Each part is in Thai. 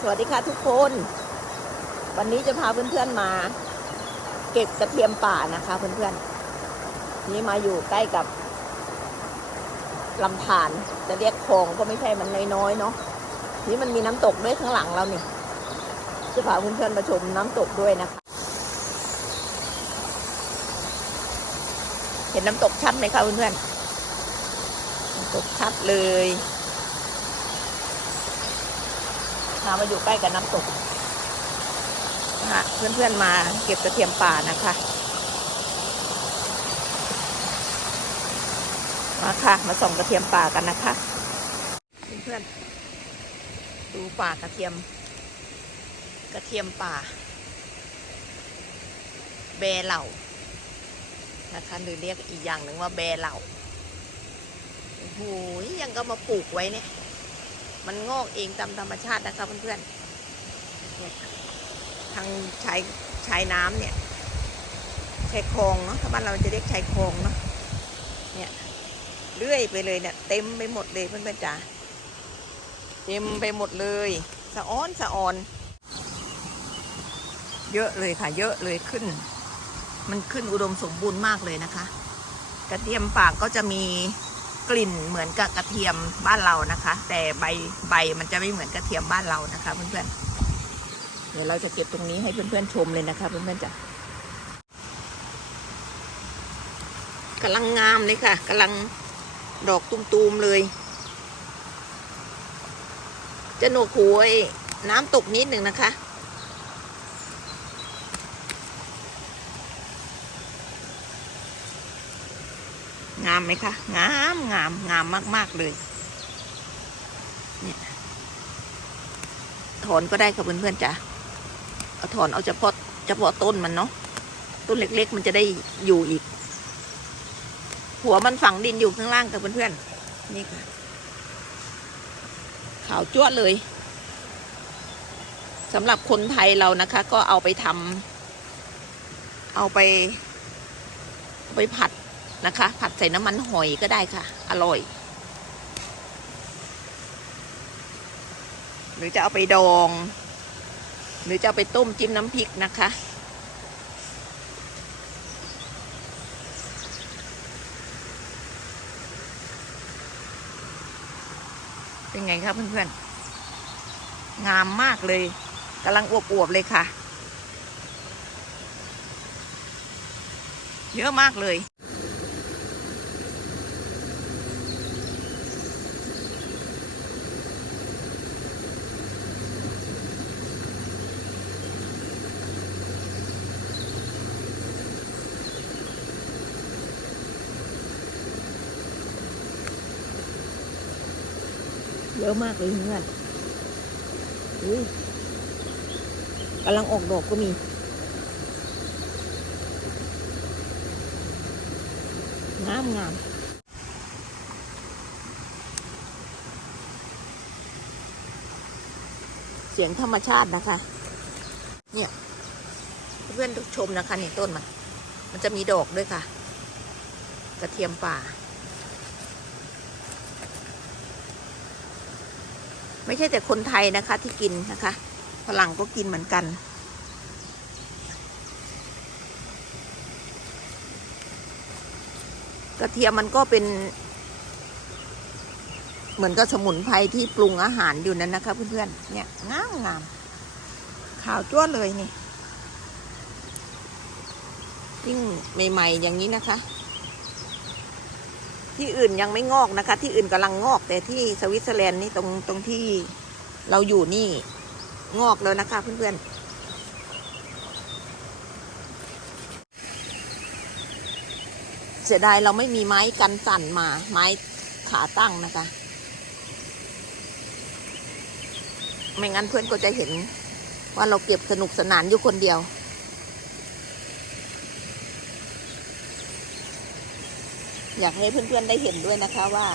สวัสดีค่ะทุกคน วันนี้จะพาเพื่อนๆมา เก็บกระเทียมป่านะคะ เพื่อนๆ นี่มาอยู่ใกล้กับลำธารจะเรียกคลองก็ไม่ใช่มันน้อยๆเนาะนี่มันมีน้ำตกด้วยข้างหลังเรานี่จะพาเพื่อนๆมาชมน้ำตกด้วยนะคะ เห็นน้ำตกชัดไหมคะเพื่อนๆน้ำตกชัดเลย พามาอยู่ใกล้กับน้ำตกนะคะเพื่อนๆมาเก็บกระเทียมป่านะคะ มาค่ะ มาส่องกระเทียมป่ากันนะคะ เพื่อนๆดูป่ากระเทียม กระเทียมป่าแบเหล่านะคะหรือเรียกอีกอย่างหนึ่งว่าแบเหล่าโอ้โหยังก็มาปลูกไว้เนี่ย มันงอกเองตามธรรมชาตินะคะเพื่อนๆเนี่ยทางชายชายน้ำเนี่ยชายคลองเนาะถ้าบ้านเราจะเรียกชายคลองเนาะเนี่ยเลื่อยไปเลยเนี่ย เต็มไปหมดเลยเพื่อนๆจ๋าเต็มไปหมดเลย สะอ้อนสะออน เยอะเลยค่ะ เยอะเลยขึ้น มันขึ้นอุดมสมบูรณ์มากเลยนะคะ กระเทียมป่าก็จะมี กลิ่นเหมือนกับกระเทียมบ้านเรานะคะ แต่ใบใบมันจะไม่เหมือนกระเทียมบ้านเรานะคะ เพื่อนๆ เดี๋ยวเราจะเก็บตรงนี้ให้เพื่อนๆชมเลยนะคะ เพื่อนๆจ้ะกำลังงามเลยค่ะกำลังดอกตุมๆเลย จะหนวกหวไอ้น้ำตกนิดหนึ่งนะคะ งามไหมคะ งามงามงามมาก ๆ เลย เนี่ยถอนก็ได้ค่ะเพื่อนๆจ้ะเอาถอนเอาเฉพาะเฉพาะต้นมันเนาะ ต้นเล็ก ๆ มันจะได้อยู่อีก หัวมันฝังดินอยู่ข้างล่างกับเพื่อนๆ นี่ค่ะ ขาวจ้วดเลยสำหรับคนไทยเรานะคะ ก็เอาไปทำเอาไป ไปผัด นะคะ ผัดใส่น้ำมันหอยก็ได้ค่ะ อร่อย หรือจะเอาไปดอง หรือจะเอาไปต้มจิ้มน้ำพริกนะคะเป็นไงครับเพื่อนๆ งามมากเลยกำลังอวบๆเลยค่ะ เยอะมากเลย อะมากเลยเพื่อนอุ้ยกำลังออกดอกก็มี งามงามเสียงธรรมชาตินะคะ เนี่ยเพื่อนทุกชมนะคะนี่ต้นมันมันจะมีดอกด้วยค่ะ กระเทียมป่า ไม่ใช่แต่คนไทยนะคะที่กินนะคะฝรั่งก็กินเหมือนกัน กระเทียมมันก็เป็น เหมือนกับสมุนไพรที่ปรุงอาหารอยู่นั้นนะคะ เพื่อนๆ เนี่ยงามงามขาวจ้วเลยนี่ยิ่งใหม่ ๆ อย่างนี้นะคะ ที่อื่นยังไม่งอกนะคะ ที่อื่นกำลังงอก แต่ที่สวิตเซอร์แลนด์นี่ตรงตรงที่เราอยู่นี่งอกแล้วนะคะ เพื่อนๆเสียดายเราไม่มีไม้กันสั่นมา ไม้ขาตั้งนะคะ ไม่งั้นเพื่อนก็จะเห็นว่าเราเก็บสนุกสนานอยู่คนเดียว อยากให้เพื่อนๆได้เห็นด้วยนะคะว่า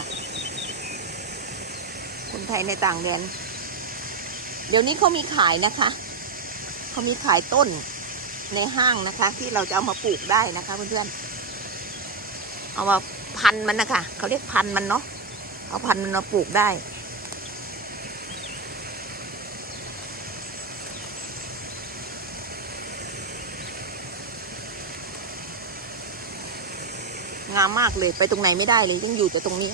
คนไทยในต่างแดน เดี๋ยวนี้เขามีขายนะคะ เขามีขายต้นในห้างนะคะ ที่เราจะเอามาปลูกได้นะคะเพื่อนๆ เอามาพันมันนะคะ เขาเรียกพันมันเนาะ เอาพันมันมาปลูกได้ งามมากเลย ไปตรงไหนไม่ได้เลยยังอยู่แต่ตรงนี้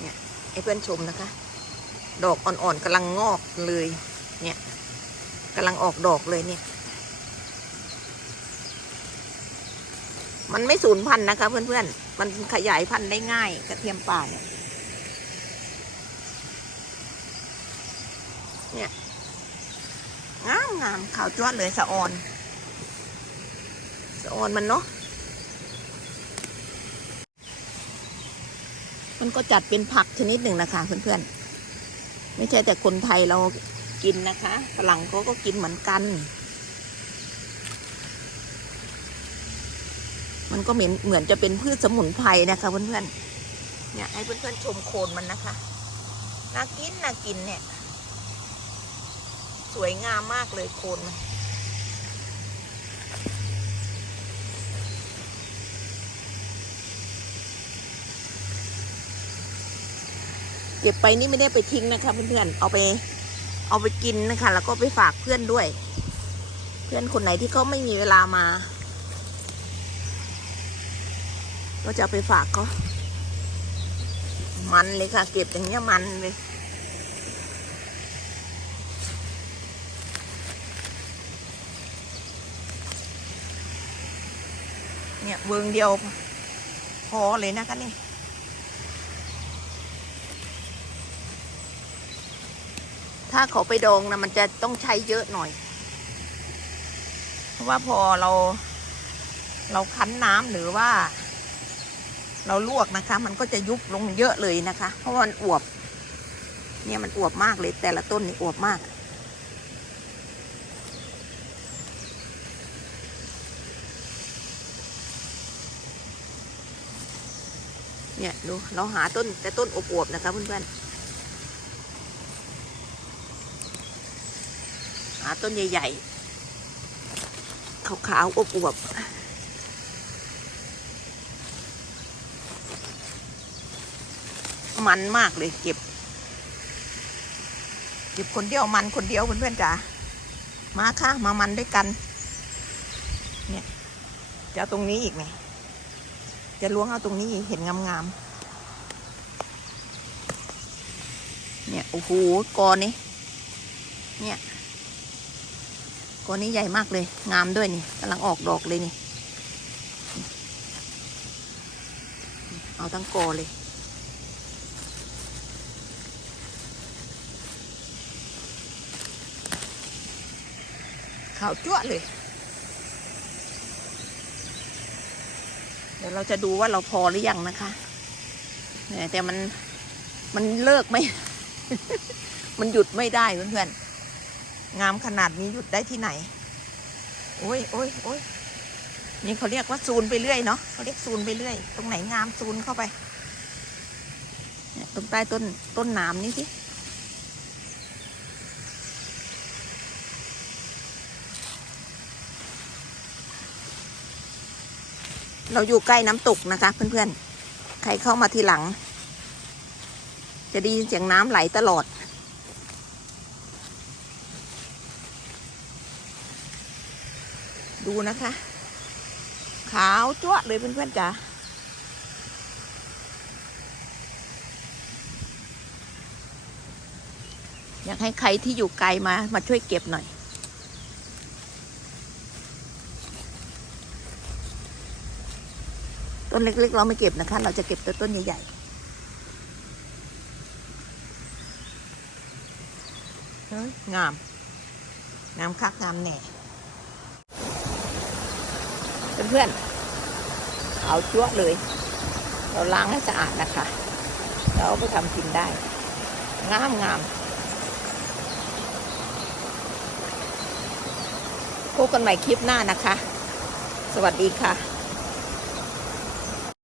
เนี่ยให้เพื่อนชมนะคะ ดอกอ่อนๆกำลังงอกเลย เนี่ยกำลังออกดอกเลยเนี่ย มันไม่สูญพันธุ์นะคะ เพื่อนๆ มันขยายพันธุ์ได้ง่ายกระเทียมป่าเนี่ย เนี่ย งามงามขาวจ้วดเลยสะออน สะออนมันเนาะมันก็จัดเป็นผักชนิดหนึ่งนะคะเพื่อนๆ ไม่ใช่แต่คนไทยเรากินนะคะฝรั่งเขาก็กินเหมือนกัน มันก็เหมือนเหมือนจะเป็นพืชสมุนไพรนะคะเพื่อนๆ เนี่ยให้เพื่อนๆชมโคนมันนะคะ น่ากินน่ากินเนี่ย สวยงามมากเลยโคนมันเก็บไปนี่ไม่ได้ไปทิ้งนะคะเพื่อนๆ เอาไป เอาไปกินนะคะ แล้วก็ไปฝากเพื่อนด้วย เพื่อนคนไหนที่เขาไม่มีเวลามา ก็จะไปฝากเขามันเลยค่ะ เก็บอย่างเงี้ยมันเลย เนี่ยเวิงเดียวพอเลยนะคะนี่ถ้าเขาไปดองนะมันจะต้องใช้เยอะหน่อย เพราะว่าพอเรา เราคั้นน้ำหรือว่า เราลวกนะคะ มันก็จะยุบลงเยอะเลยนะคะ เพราะว่ามันอวบ เนี่ยมันอวบมากเลย แต่ละต้นนี่อวบมาก เนี่ยดูเราหาต้นแต่ต้นอวบนะคะเพื่อนๆหาต้นใหญ่ๆขาวๆอวบมันมากเลยเก็บ เก็บคนเดียวมันคนเดียวเพื่อนๆจ๋ามาค่ะ มามันด้วยกัน เนี่ยจะเอาตรงนี้อีกไหม จะล้วงเอาตรงนี้เห็นงามๆ เนี่ย โอ้โหกอนี้ เนี่ยกอนี้ใหญ่มากเลย งามด้วยนี่กำลังออกดอกเลยนี่ เอาทั้งกอเลยขาวจั่วเลย ดี๋ยวเราจะดูว่าเราพอหรือยังนะคะเนี่ยแต่มันมันเลิกไม่ มันหยุดไม่ได้เพื่อนๆ งามขนาดนี้หยุดได้ที่ไหน โอ้ยโอ้ยโอ้ยนี่เขาเรียกว่าซูนไปเรื่อยเนาะเขาเรียกซูนไปเรื่อย ตรงไหนงามซูนเข้าไปตรงใต้ต้นต้นหนามนี่สิ เราอยู่ใกล้น้ำตกนะคะ เพื่อนๆ ใครเข้ามาทีหลัง จะได้ยินเสียงน้ำไหลตลอด ดูนะคะ ขาวจั๊วเลยเพื่อนๆจ๋าอยากให้ใครที่อยู่ไกลมามาช่วยเก็บหน่อย ต้นเล็ก ๆ เราไม่เก็บนะคะ เราจะเก็บแต่ต้นใหญ่ๆงาม งามคักงามแน่เพื่อนๆเอาจั่วเลย เราล้างให้สะอาดนะคะเราไปทำกินได้ งามงามพบกันใหม่คลิปหน้านะคะ สวัสดีค่ะ